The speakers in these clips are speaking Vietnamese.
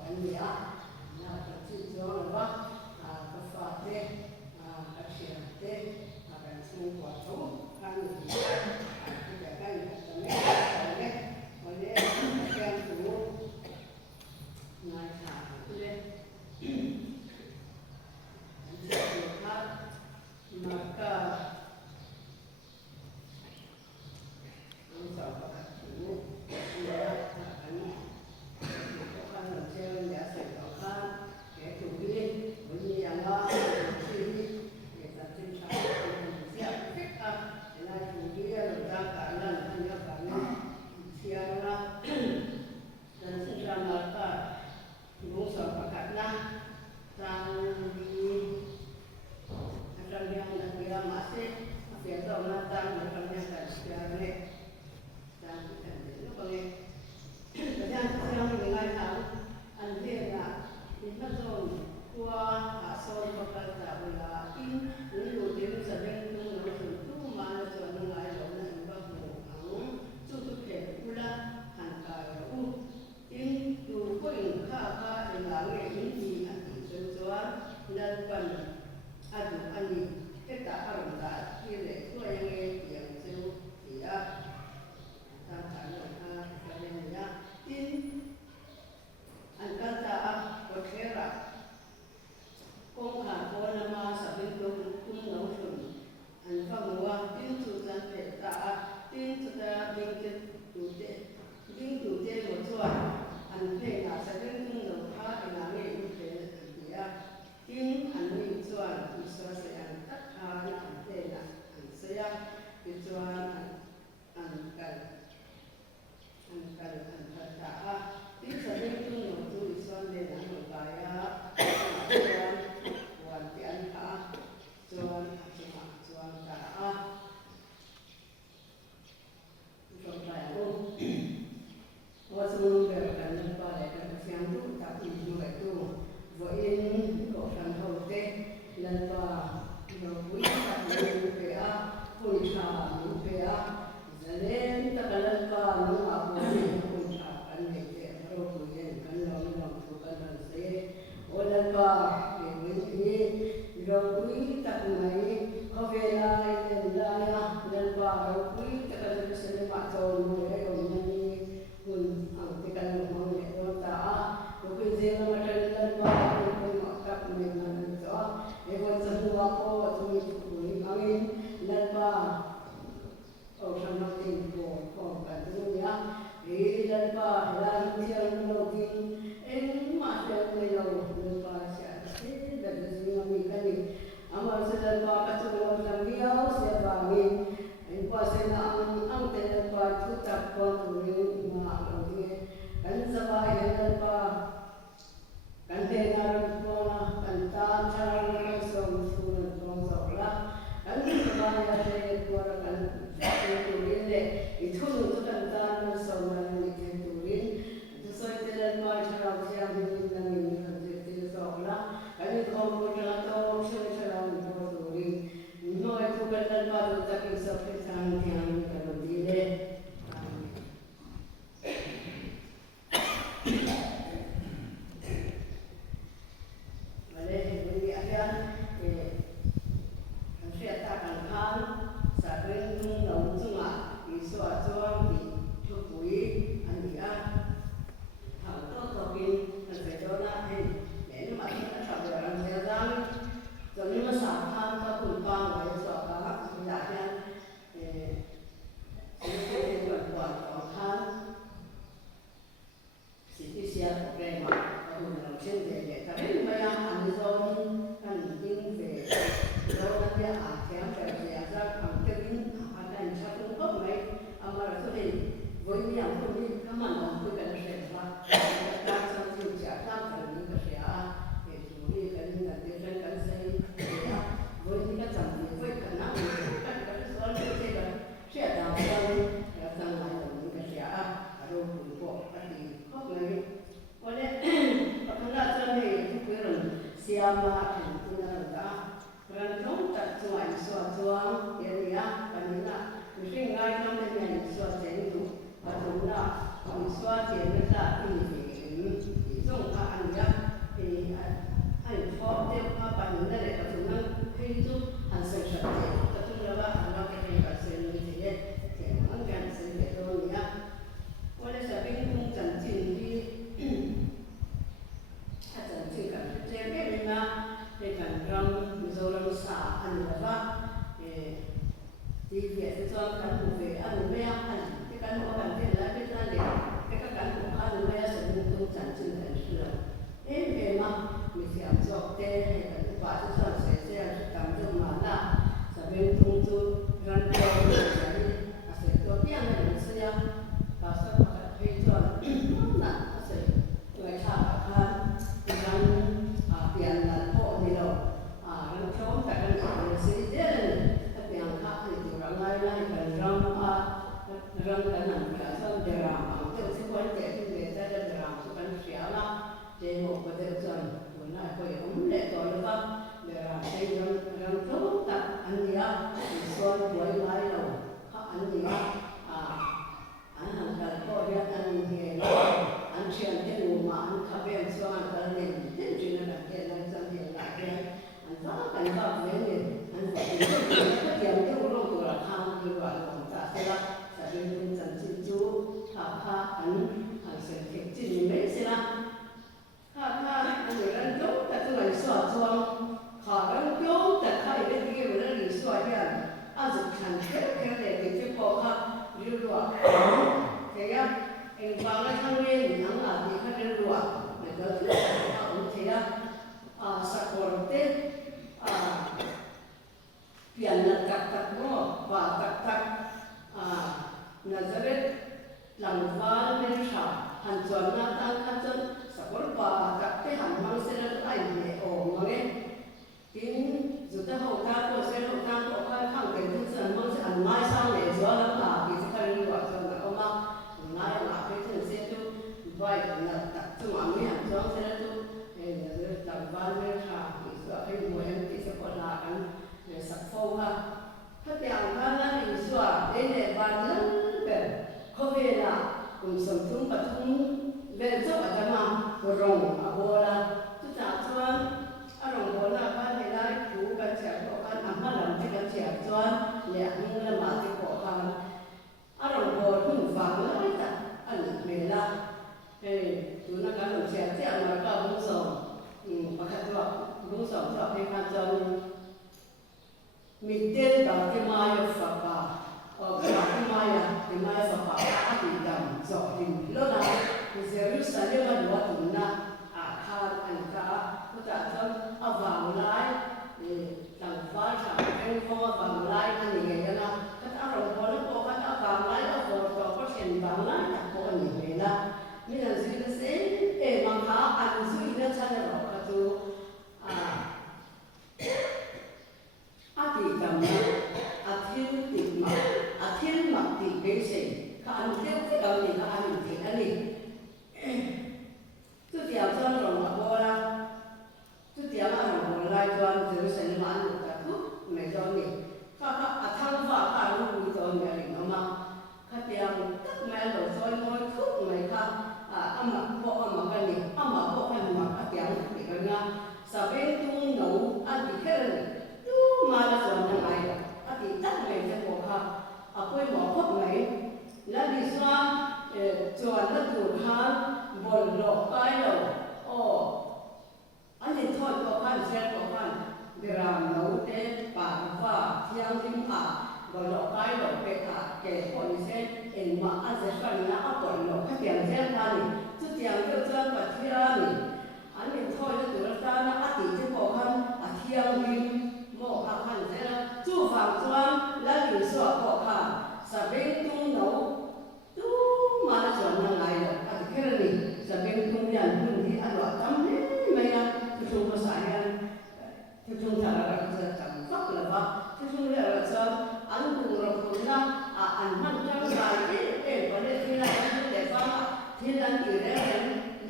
kan ni na ka chi zo la ba ka fa te ka sia te kan su kwa to kan ni ka kan ka me ne ole ka tu na ta le maka Hãy subscribe cho kênh Ghiền Mì Gõ để không bỏ lỡ của đều dần của lại quầy ống lệ tổ lực để làm thay răng tốt tập anh gì á thì xuân cuối mai đầu họ anh gì á anh hàng cả cô đi anh nghề anh chuyện cái mùa mà anh khắp em cho anh cả nên đến chuyện là cái này trong hiện lại cái anh rất cảnh giác với mình anh phải cái tiền cái của nó là tham cái gọi là ta sẽ là tại vì mình dần chịu chú anh sẽ thực trình mấy sẽ là anh người ăn tốt tại tôi là sửa chuông họ ăn tốt tại khai cái gì mà nó đi sửa vậy anh dùng thành cái này thì phải có cái điều đó thế á anh vào cái thang lên nhắn là thì cái điều đó để đỡ thứ cũng thế á sạc hồn tết biển là cặp và cặp Nazareth làm văn bên sau hành chuẩn na tăng khăn chân sắp và các cái hành mang sẽ là ảnh để ổn mà nghe tin dù ta hậu ta của sẽ hậu ta của khai khẳng định thực sự mang sẽ hành mai sang để gió lắm là vì sẽ khai gọi cho là ông mang mai là cái thực sẽ tu vậy là tập trung ở mấy hành gió sẽ là tu để làm văn bên sau thì sẽ cái mùa em thì sẽ còn là ăn để sắp phô ha cácอย่างนั้นนะอยู่ส่วนในบ้านนั้นแบบเขาเวลาคุณสมทุนปทุมเวลาเจ้าอาจจะมารงโบราณทุกจากส่วนอารมณ์โบราณบ้านในได้ถูกันเสียก่อกันทำให้เราที่กันเสียส่วนเนี่ยมึงละมาที่ก่อกันอารมณ์โบราณคุณฟังแล้วไม่ตัดอันนี้เวลาดูนักการเสียที่อันนั้นก็ลุงส่งประคับตัวลุงส่งตัวเป็นการจนMiten da timaya fapa, timaya fapa, ati dam zohim. Lona, Jerusalem adwa tunna, akar anka, kutaton avamulai, tangfal sa kengkong avamulai kanigayana. Kat araw ko na po kat avamulai avorto ko siyembanglan ako anigayana. Minan sila sin, mangha ansu ina chanero katu. Ati kami, atil tikma, atil makti besi, kan atil kami kan ini. Tu tiap tahun orang bola, tu tiap orang bola jual Jerusalem anu tu, macam ni. Kakak atang fakar lu tu dari nama, katiang tak melo soal moi tu mereka amak kan ni, amak kan mak katiang kerana sampai tu nau adi keren. Mà là chuẩn là này, thì tất ngày sẽ có ha, quay mỏ khóc này, là đi xa, chuẩn là tụt han, bồn lọ cái đầu, anh thì thôi có khăn sẽ có khăn, để làm nấu té, bản và thiang lim hạ, bồn lọ cái đầu về cả, kể còn sẽ, mà anh sẽ cần là bồn lọ cái tiền sẽ ra đi, chút tiền tiêu chân và thiang đi, anh thì thôi là tụt ra là thì sẽ có khăn, thiang lim một học hành thế là chú phạm choan là điều sửa của khả sa bên tung nấu tu mà là chuẩn là ngày rồi thì cái này sa bên tung nhận tung thì ăn loại tắm thế mày à thì chúng có xài ăn thì chúng ta là chẳng phát là vậy thì chúng là sao ăn cùng rồi cùng nhau ăn mặn trong vài cái vấn đề thì là ăn để phát thì ăn gì đấy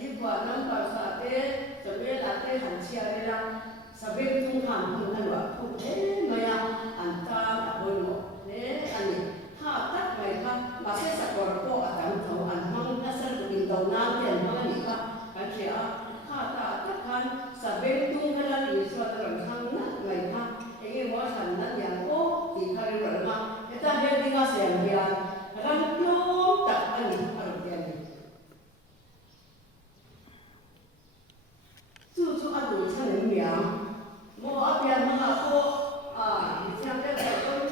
đi qua năm vào sa thế chuẩn bị là cái hành chia đi ra Sabem tung ham tung ăn loại cũng thế mà ăn ta bồi mỏ thế ăn gì ha tất mày ha mà sẽ sạch vào cổ ở trong thầu ăn măng nó sẽ được nhìn đầu nam tiền măng gì ha cái kia ha ta tất han Sabem tung cái là gì cho ta làm thang nát mày ha cái mỗi sản nát nhà cố thì khai rồi mà người ta hay đi qua xem kia răng tiêu tập ăn gì ăn tiền gì chú ăn đồ sang đến miệng mua ở tiền mà cô xem cái này con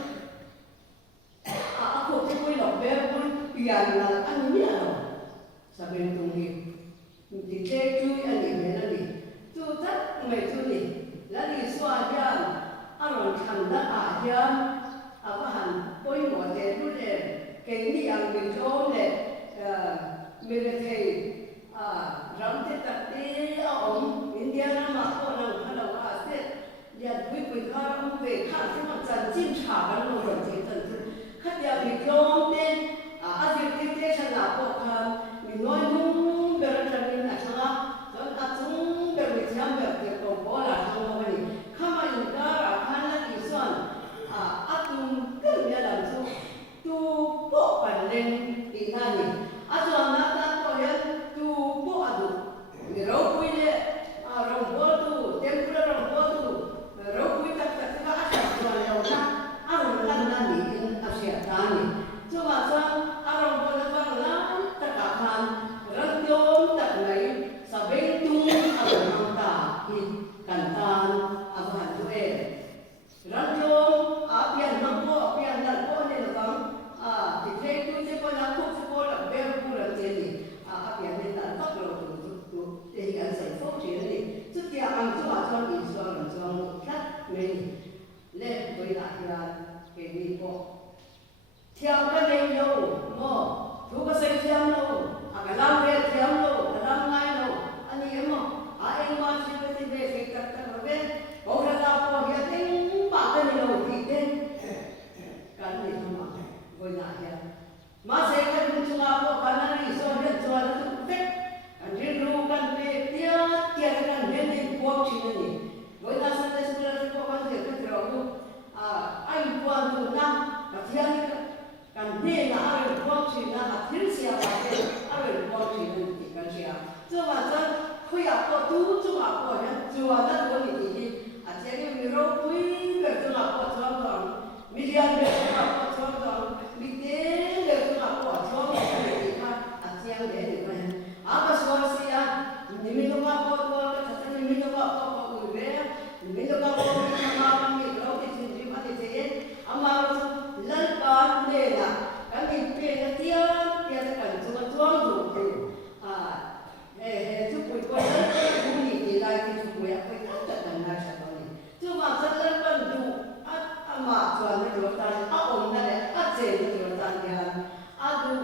cô chỉ quay đầu bé con tiền là ăn nhiều sao bên tung đi thì chơi chui ăn gì vậy đó đi chú tất mày chú đi là đi xóa ra rồi thằng đã ra có hàng quay một tiền chú để cái gì ăn mình cho để mình thì rắm thế tập đi ông India mà cô nào hay là qua thế giờ quý quý các ông về khám thế mà chân chính trả cái lô rồi thì chân thực khách giờ bị lom tên adjective thế là cô khám mình nói nung về ra chân mình là sao đó rồi chúng tu chu ma ko ya chu wa ta ko ni ti a che ke mi ro pui ke chu ma ko chu ma million ke chu ma ko chu ma mi te ke chu ma ko chu ma ni ka a che le ni ka a ba so si ya ni mi no ma ko ko ta ta ni mi no ma ko ko ku le ni mi no ma ko mi ma ma mi ro ke chu ji ma te che a ma ro lal pa ne na ka mi pe na tia tia ta ka chu ma chu du a chú quỳ quay rất vui nhị thì lại thì chú quỳ quay tất cả đàn na sao vậy chú mà rất là bận đủ mà chuẩn nó được tan ổn này dễ được tan nha đủ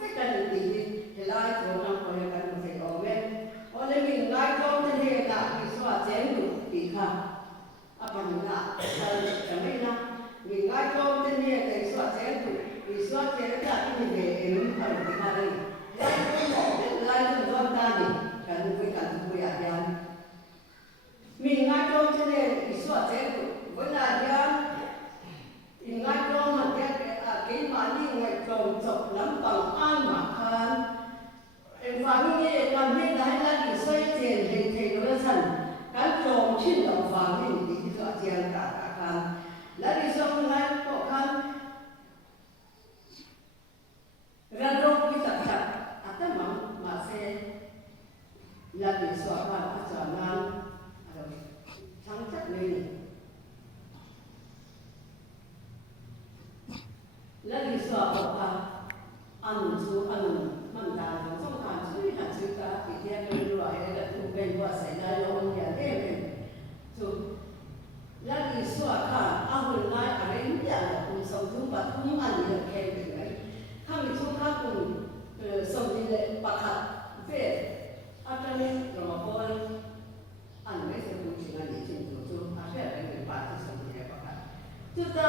phải cần thì lại chú nó quay cần phải có mấy ở đây mình lại có thế này là bị xóa chén đủ bị khá bằng là chẳng mấy năm mình lại có thế này để xóa chén đủ bị xóa chén là cái gì để em ở cái này đây lại không có ta đi cần phải ăn mình ngay trong thế này thì suốt thế với là ya mình ngay trong mà cái mà đi ngay trong chọc lắm bằng ăn mà khan em phán nghe làm thế này là đi xoay tiền thì nó thành cái trong chín đầu vàng thì suốt tiền cả khan là đi xong ngay có khan ra đâu cái tập tập tất mà sẽ là bị xóa qua các trò nan thắng chất lên là bị xóa qua ăn chú ăn mặn đào trong hàng chú là chú ta thì theo cái loại là tụ bên qua xảy ra lâu nhà thế chú là bị xóa qua ăn hồi nay ở đây nhà là cùng sống chung và cũng ăn được kèm từ đấy không bị chung khác cùng sống như lệ bạc hạt về ở đây rồi mà coi ăn mấy cái đồ chỉ là những chuyện của chúng ta sẽ phải người bạn thì sống như lệ bạc hạt chúng ta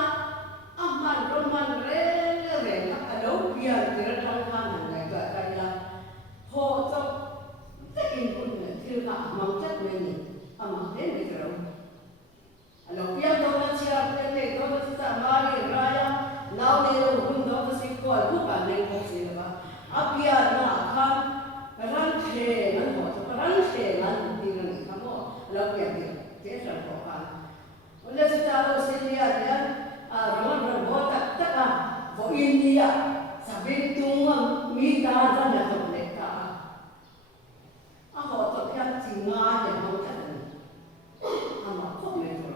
ăn mặn rồi mặn rẻ các đấu bia thì nó trong khăn hàng ngày gọi đây là hồ cho tất cả những người thì là mong chất mình ăn đến bây giờ đâu lúc bia đâu nó chia cái này đâu nó sẽ mà đi ra nào đi đâu cũng đâu có gì coi cũng cả này không gì đâu abia na khan ran che nan ho to ran che nan ti nan ka mo lo ya ti che sa ko khan ole se ta lo se lia ya ron ron ho tak tak vo india sa bin tung mi ta ra na to le ka ho to pya ti nga ya mo ta ni ma ko me to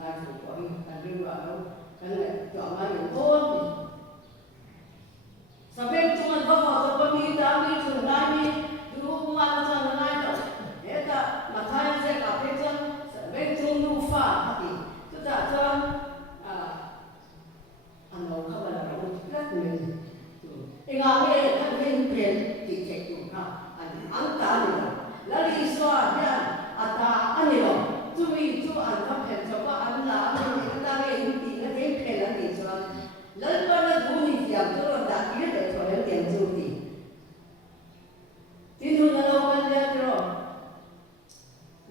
la to ko ni ka ri wa lo ka le to ma ni to Sampai cuma bawa seperti tadi tsunami dulu mana sana itu, kita matanya saya kapitan sampai tunggu hati, sudah tuan, anda kawan orang dekat ni, ingat kan pen dicek juga, anta ni, lalu soalnya ada ani lo, cumi itu anda pen coba anda ni kita ni tinggal pen lagi soal, lalu pada bunyi jam tu dah kira dah soal yang jauh. Tidur dalam kamar tu,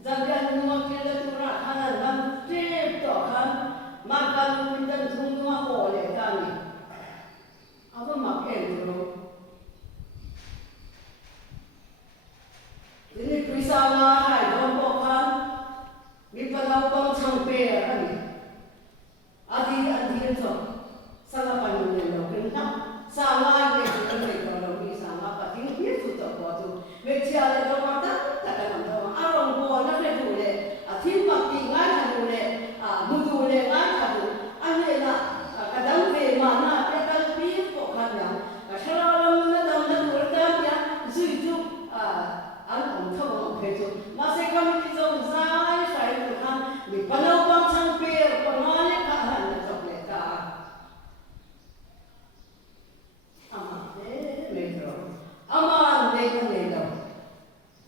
jangan semua kita tu nak kanan dan cep tu kan, makan kita semua boleh kan? Apa makan tu? Ini pisang hai dompok kan, kita lakukan sampai kan? Adi tu. Salah panjangnya lo, kenapa? Salah dia tu kalau bisa apa? Tinggi tu tak kuat tu. Macam ada orang tak ada orang. Orang buat nak tu le, timpak tinggal tu le, mudu le mana tu. Ane na kadang be mana dia kalau pilih kok kan yang. Kalau orang nak tu orang dia zuitu orang tahu betul. Masih kami tu saya tu kan. Di palau bang sampai pernah kan tak boleh tak. Aman lego.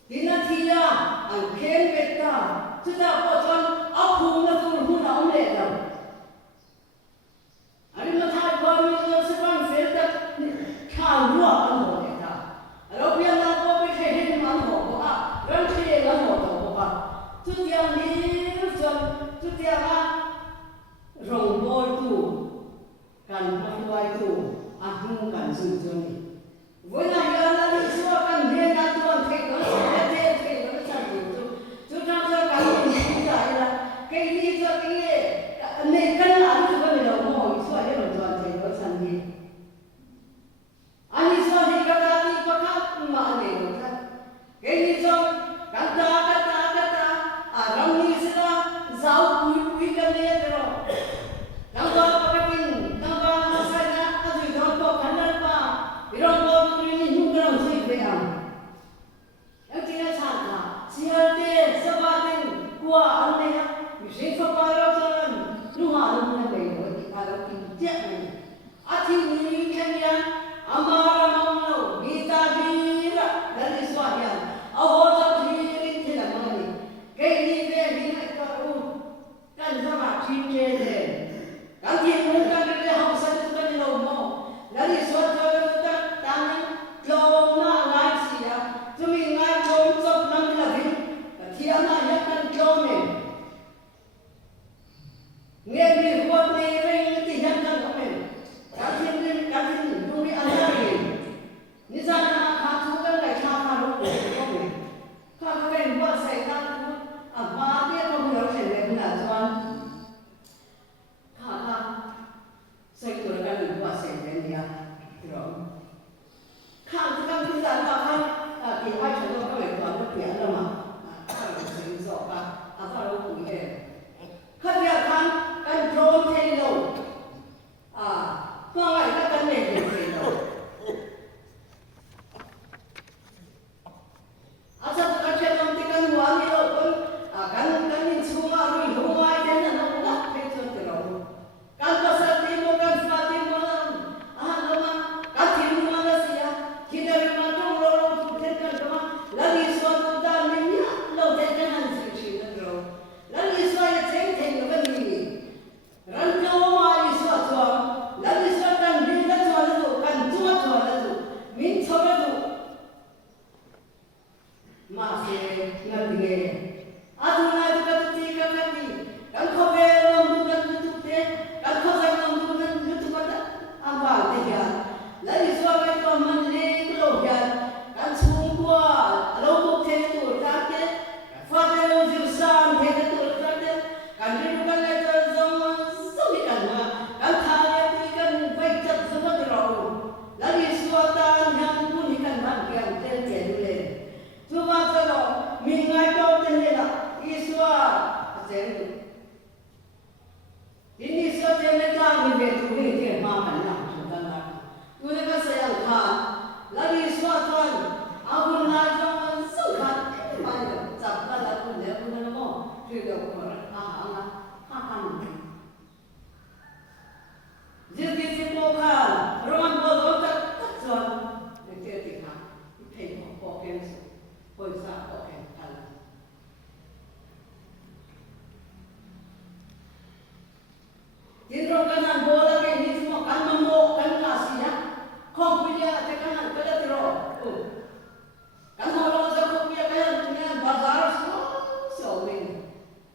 Dinatia ang ken beta. Sudah poton aku ngatur huna lego. Ari matai kami tu sepan filter kau dua anu beta. Kalau biar nak kau berhead man ho ba. Ranti lan ho to ba. Tu dia ni tu dia rong boy tu kan pakai tu aku kan sunjung. Với lại là đi xua cần điên ra tuần thì có thể thế thì có chẳng đủ anh này riêng pháp bao cho nên lúc mà anh này rồi thì phải là kinh chết này à thì mình cái gì amara mamlo gita bira dari swaya ahoja thirin thila mani cái gì về đi này có kan sama chiche de kan thiên muốn kan để học sinh chúng ta đi đâu mà dari swaya chúng ta tăng lo na lại gì à chúng mình ngay trong सब năm là gì thì anh ấy kan cho mình nghe đi qua đi về thì nhận ra của mình cái thiên dùng đi ăn gì như ra là khá thú cái này khá là lúc của mình khá cái này qua xảy ra à ba tiếng không hiểu xảy ra là do khá xảy ra cái này qua xảy ra gì à rồi khá cái chúng ta là khá thì ai cho nó cái toàn nó biển rồi mà khá là xảy ra à khá là cũng vậy khá là kan drone thế đâu à không phải là kan này thế đâu à sao kan chơi công ty kan mua đi đâu kan nhìn xuống mà rồi không ai thế là nó cũng đắt cái chuyện thế đâu kan có sao thì mua kan phát thì mua nó mà kan thì mua là gì khi nào mà trong lâu thế kan mà là đi xuống tụi ta nên nhá lâu thế kan ăn gì đó rồi là đi xuống thế thế nó cái gì ran ko ma isu atwa la isu kan bin da twa la tu kan tu atwa la tu min thobe tu ma se ngal dige aduna tu ka ti ka ka ti kan ko be rom tu kan tu te kan ko sa rom tu kan tu ka ta amba te ya la isu ka to man le lo ya kan chung kwa lo ko te tu ta te fa te lo ju san te tu ta te kan ri ka le to zong mình ngay đâu tên là Isua trên đi Isua trên này ta mình về tụi mình thì mà mình làm chúng ta làm tụi này có xây dựng khá là Isua thôi abun na cho sung khát mà được chặt ra là tụi này tụi nó mò thì được rồi ha giờ thì chỉ có khá rồi mà rồi ta cắt rồi để chơi thì khá phải có cái gì hồi sáng có cái Tindro kanan bola ke ni semua kan memo kan kasih ya. Kau punya tekanan kada tiro. Kan orang saya kau punya kanan punya bazar semua sewing.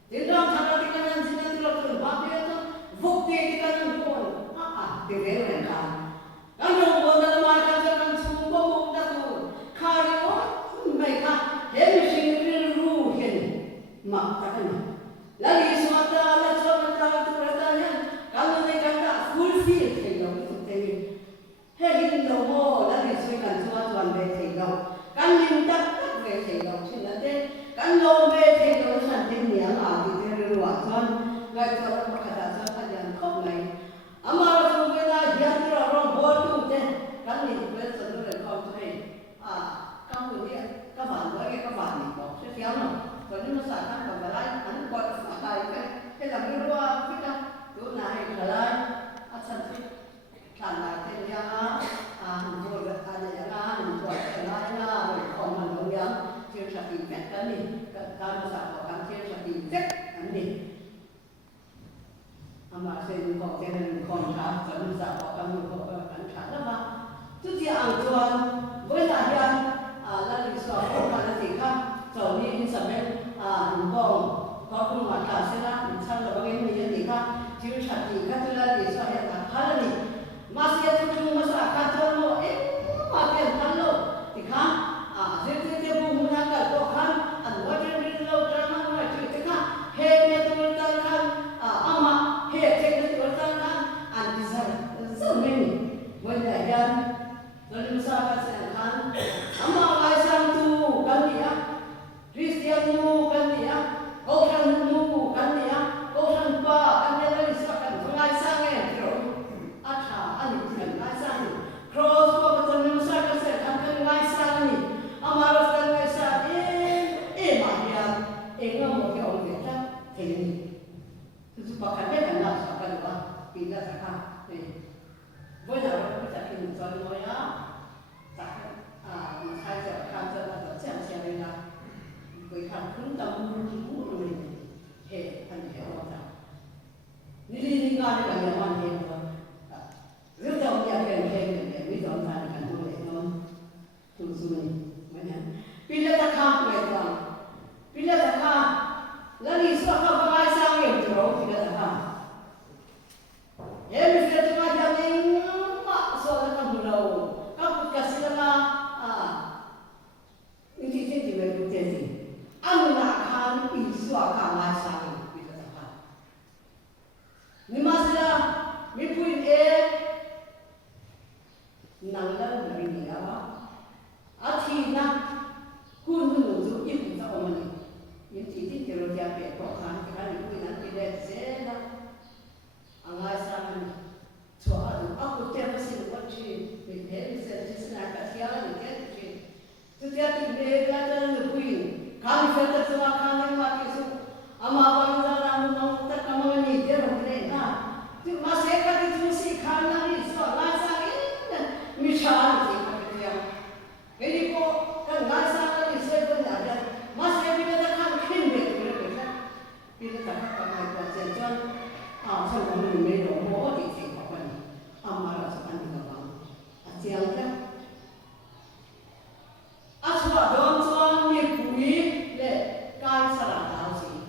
Tindro thara tekanan sini tiro tu bape tu bukti tekanan pun. Tindro kan. Kan orang bola macam kan semua bukti tu. Kari mereka hemsing ruhin mak takkan. Lagi semata la semata tu rasanya kalau mereka tak fulfill thầy thực tế hay những đầu mô đã bị suy cần cho toàn về thầy đầu căn nguyên tắc các về thầy đầu trên đất thế căn lô về thầy đầu sản sinh nhớ mà thì theo được quả con ngay sau đó mà khả cho phát triển khóc này mà chúng ta hiện ra rồi vô tu thế căn nguyên về sự nó được không thầy các người kia các bạn với các bạn thì có sẽ thiếu nào còn nếu nó sản xuất còn lại hắn gọi là phải cái làm cái loa biết không chỗ này là lại sản xuất sản lại cái nhà rồi là cái nhà mình gọi là lại rồi còn mình không dám chưa sản xuất cái này cái nó sản xuất cái chưa sản xuất rất anh đi mà xem có cái này còn sản xuất sản xuất cái mình có sản xuất lắm mà chút gì ăn chuan với là hiện là lịch sử không phải là gì khác rồi đi sản xuất bông có cùng mặt cả sẽ là mình sang là cái người dân thì khác chứ sản thì các thứ là để cho hiện tại khá là nhiều mà sẽ tập trung mà sản các thứ nó mà tiền khăn lâu thì khác dễ dễ bùng ra cả tổ khăn quá trình lâu ra mà nói chuyện thì khác hệ về tôi ta khăn mà hệ trên tôi ta khăn thì sao rất mình với đại dân rồi chúng ta sẽ khăn mà ai sang tu cái gì á Christian nu kan dia, kau kan nu kan dia, kau kan pa kan dia lagi sekarang mengai sangat terus. Acha, ani kan mengai sangat. Cross kau betul ni masa kasih kan mengai sangat ni. Amaras kan mengai sangat. Mahian, ngam mau kau kita. ini. Itu pakainya kan nak apa juga pindah tak boleh orang kita kini jual moya tak saya kan saya macam siapa nak boleh kan pun tak mungkin ni kan orang ni nggak ada yang mana yangรู้จักอย่างเพลงเนี่ยวิจารณ์ทางการดูแลน้องทุกส่วนเหมือนกันปีละตะข้ามเลยจ้ะปีละตะข้ามแล้วนี่สภาพอะไรสร้างอย่างเดียวปีละตะข้ามมีปีละตะข้ามอย่างนี้มาสอนกันดูเราก็พูดกันสิละนี่ที่ไม่รู้เรื่องอันนั้นข้ามปีสวะข้ามอะไรสร้างปีละตะข้ามนี่มาสิละมีพูดnanggal dari dia, akhirnya kunjung tu ibu tak omani, yang titik terus dia pekok kan ibu nanti dia zela, angai sana, soal aku tiap mesti wajib, berdiri sesi nak siapa ni tu dia tiba kata ibu, kami kata semua kami mati su, ama abang sana mau tak kamu ni dia mungkin tu masih kata tu si kana ni soal Misal jika dia, jadi ko kan nasa kan isai pun ada, masih bila tak kan kembali bila tak kan macam macam sebelum ini mau dicek apa ni, amarah sekarang ni apa, asyik kan, asal dong soal ni pui le kai salah tahu sih,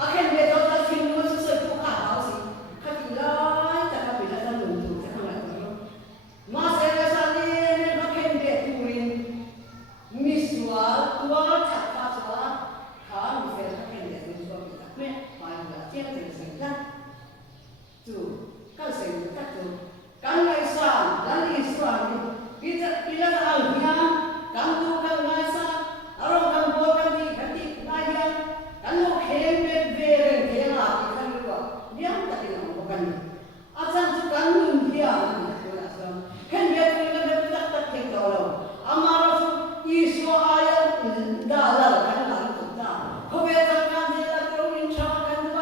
akhir betul tak film sesuai bukan tahu sih, ketinggalan tak bila tak nunggu. Masa saya ni makan betuin, miswal, tua cakap soal, kan saya makan betuin juga kita ni, banyak yang tersingkat. Tu, kan saya kata tu, kan Islam, dan Islam ni, kita alfian, kan tu kan Islam, orang kan bukan di Nayan, kan lo kembali bereng kena kita juga, dia tak tinggal bukan. Asal tu kan dia. Kan dia tu tak tahu. Amarah tu isu ayat dalam kan lalu tak. Kau betul kan dia tu insya kan tu.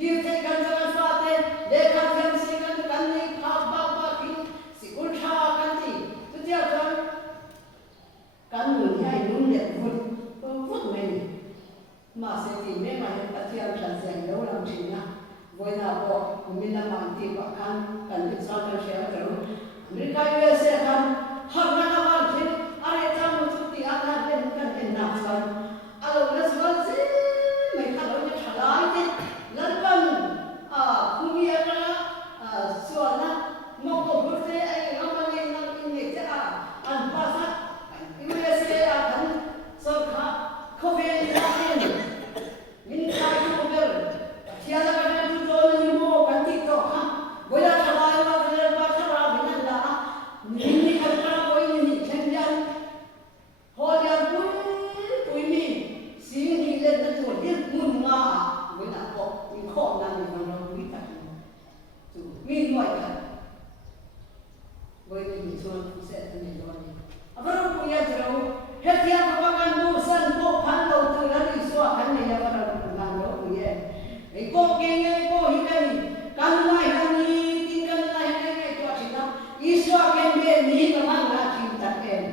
Dia tekan jalan suatu, dekat yang sekan kan ni apa ni sikul cah kan ni. Tu dia kan dunia ini dia pun ni. Masa ni memang hatian transaksi orang Cina. Boleh apa, minta manti bahkan kan kita share terus. Mereka USA kan harga apa sih? Ada yang mesti ada kan enakan. Kalau nasib sih, mereka orang cakap ini, lakukan kumi ada soalnya mau berse apa ni cakap anpasa USA akan sorka kopi ini minta kopi tiada kan boleh cakap apa cakap dengan dah, ini kerana kau ini cenderung, orang pun ini sini lihat tu dia munga, boleh apa, ini kau nanti orang kita tu, ini macam, boleh ini soal set ini soal ini. Apa punya jauh, setiap orang bosan, kau pandau tu lagi soal kan ni yang orang pandau punya, kau kena kau hidup kan lain ni. Isu akan ni memang nak cinta kan.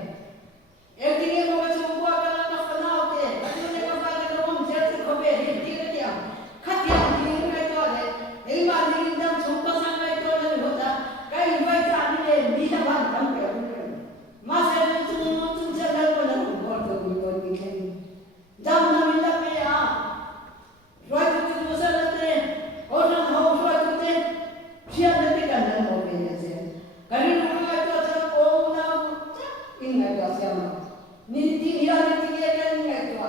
Yang tinggi mau cuba kan nak kenal kan. Kalau ni kau tak kenal jadi kau beri dia. Katian dia itu ada. Lima ni dalam cuba sampai itu ada hoda. Kau baca ni dalam kamera. Masa itu jalan pada buat ni kan. Jam nak minta paya. Roy itu masa nanti orang haus roy itu siapa nanti kan dalam mobilnya saya. Kali mereka itu acara orang ingat siapa? Ninti dia kan ingat tu.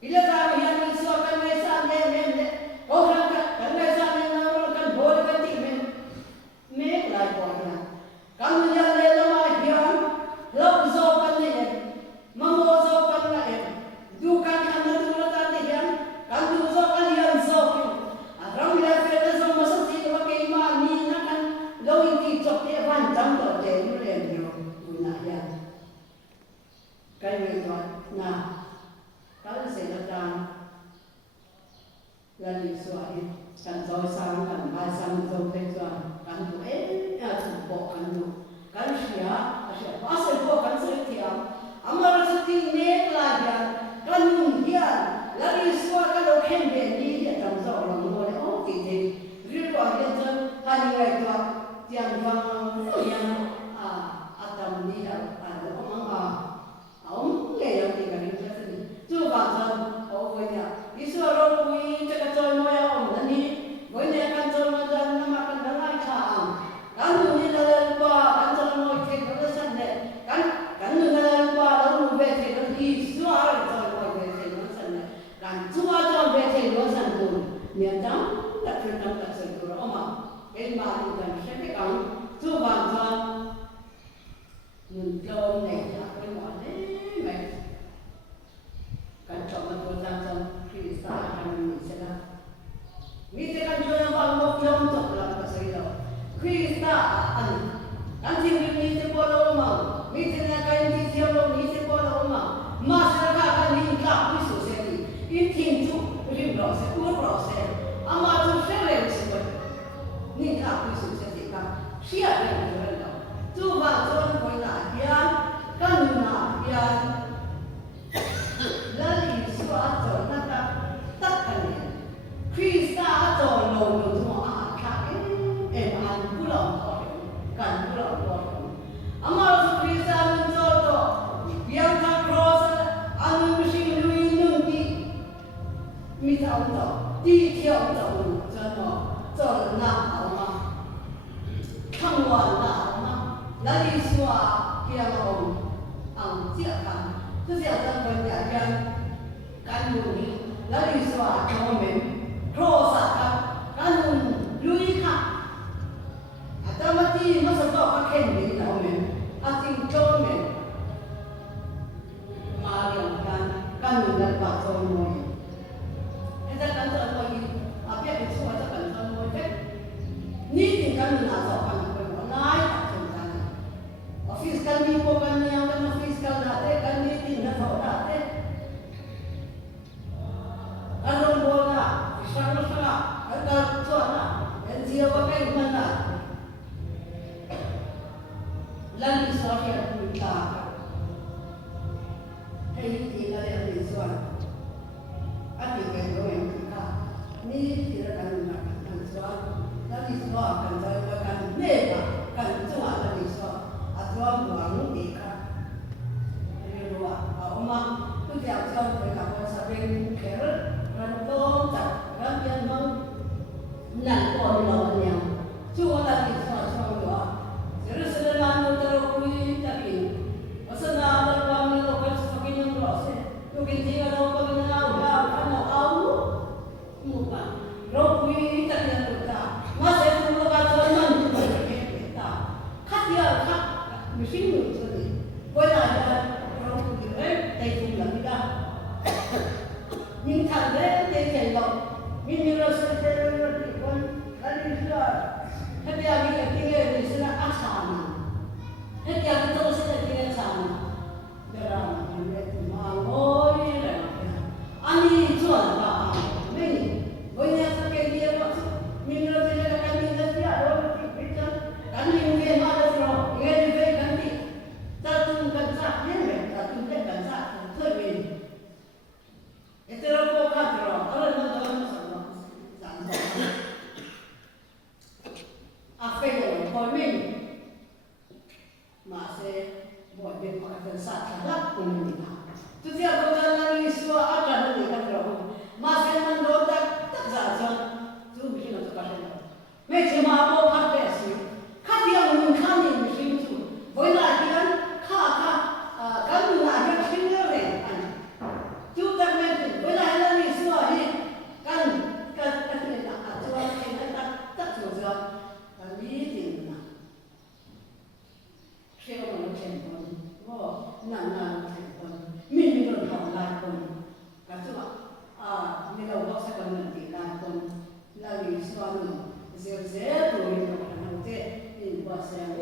Bila kami yang isu akan mesam ni, orang kan mesam ni orang kan boleh kan timen, lagi orang. Kami yang lelama dia, lalu zokan ni, mahu zokan ni, dukan kami tu letak dia, kami zokan dia zokan. Orang dia kata zokan masa tu pakai iman ni kan. Lalu ini cok dia panjang tu dia ni dia guna ya. Kalau itu, nah kan se na tan la li suai kan zoi sang kan mai sang zo te chuan kan tu a chu bo kan tu kan sia a sia pa se bo kan se thiam amara se ti ne la ya kan nun ya la li suai ka lo khen be ni ya tam zo lo mo le o ti te ri lo ya chan ha ni lai tu tiang vang yang atam ni la lo ma ông nghe được thì cái gì chứ chưa vào giờ ông với nhà đi xưa rồi vui chắc cái chơi mới ông là đi với nhà căn chơi mà dân nó mà căn đang ai chàng căn như là lần qua căn chơi mới thì nó sẵn đấy căn như là lần qua nó về thì nó đi xưa rồi chơi mới về thì nó sẵn đấy căn xưa chơi về thì nó sẵn rồi miền Nam đặt trên năm đặt sợi rồi ông mà cái mà thì cần sẽ cái căn chưa vào giờ mình chơi này là cái món đấy mày kan coba berjalan kita akan misalnya misalkan jual bangkok jom tak dalam pasal kita kan sini ni sekolah rumah misalnya kan di sekolah ni sekolah rumah masyarakat kan lingkap di sosial ini tu rimba proses amat tu sering sebab lingkap di sosial kan siapa yang berada tu bahagian perhatian kan yang lali suwa cho nata takkan Krista cho lo lo semua akak an pulang kan pulang amal Krista mencoto yang tak cross anu mesti lui nungki misal to di tiao to zeno zo na ao ma khang wa na ma lali suwa kia lo ang jia kan 这是要在国家间干部里，那里说啊，我们cross啊，干部留意看，啊，咱们第一么是搞个肯定的我们，啊，进government，马上干部的把做么的，现在干做么的，啊，别个说这干做么的，你定干部拿走干部，哪一个正常的？office 干部不干的，干 office 干的，干的。 Kalau bola, sama-sama, ada suara, dan dia pakai mana? Lalu saya minta, hei tidak ada suara, ada yang kita, ni tidak akan suara, lalu suara akan saya akan mereka, kan suara lalu suara, atau buang mereka, ini luar, orang tu tiap tahun mereka bersabing kerana Rantau tak ramai orang nak orang yang cuma lagi semua doa. Sekarang lalu terukui tapi, masa nak orang yang orang sebagai yang proses, mungkin jika orang yang awal karena awal muka, terukui tak yang kita. Masa itu muka zaman itu kita, katia kat mesin itu ni, boleh ada orang tu telefon lagi dah. Nhưng thằng đấy thì chạy lộn nhưng như là sẽ thì con đã đi ra hết giờ bây giờ kinh nghiệm thì sẽ là ác sản hết giờ cái tôi sẽ là kinh nghiệm sản để làm mà ngồi là anh đi chuẩn và mình với nhau sẽ cái gì đó nhưng là bây giờ cái gì đó thì ở đâu thì biết chứ cái gì nghe mà được rồi nghe đi về cái gì ta từng cảnh sát nhé ta từng cái cảnh sát thôi mình itu orang bukan orang, orang orang sama sama. Apa yang komen masih buat dia pakai sahaja komunikasi. Tu dia bukan lagi suara ada nanti kan orang masih mendodak tak saja. Tu mesti nak pakai. Macam apa pakai sih? Kau yang mungkin ni mesti tu. Boleh lagi kan? Kau kan lagi single ni. Tu tak mesti. Boleh lagi suara ni kan ni tak suara ni tak suara. Kali ni mana? Siapa nak cakap? Oh, nak cakap. Mimi orang tahu lakon. Kata ni lau baksa kan nanti lakon. Lagi suara ni. Zero tu ni orang nanti ini bahasa yang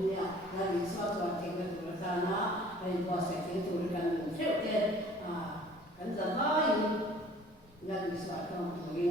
ni lagi suara tinggal di sana. Ini bahasa yang tu kan. Siapa ấn giờ hơi là bị sợ trong tuổi